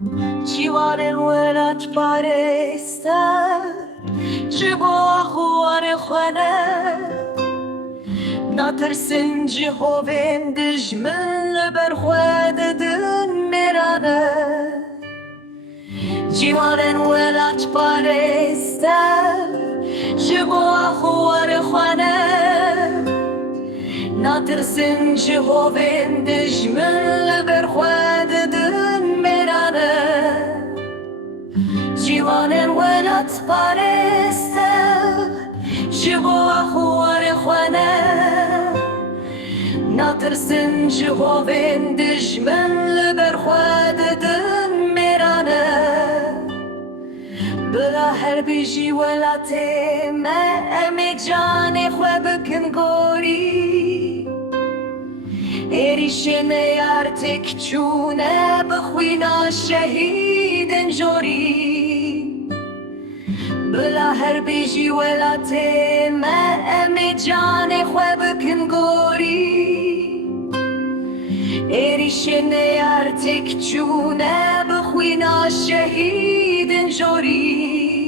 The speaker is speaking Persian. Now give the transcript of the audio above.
جوان ولات بارستر جبوا خوان خانه ناترسن جهوین دجمن لبر خواد دن مرانه جوان ولات بارستر جبوا خوان خانه ناترسن جهوین دجمن لبر خواد دن مرانه جوان ولات بارستر جبوا خوان خانه ناترسن جهوین دجمن لبر خواد دن مرانه بلا هر بیجی ولاته ما امی جان خو بکن گوری ایریشن یارتک چونه بخوینا شهیدن جوری بلا هر بیجی ولاته ما امی جان خو بکن گوری ایریشن یارتک چونه بخوینا شهیدن جوری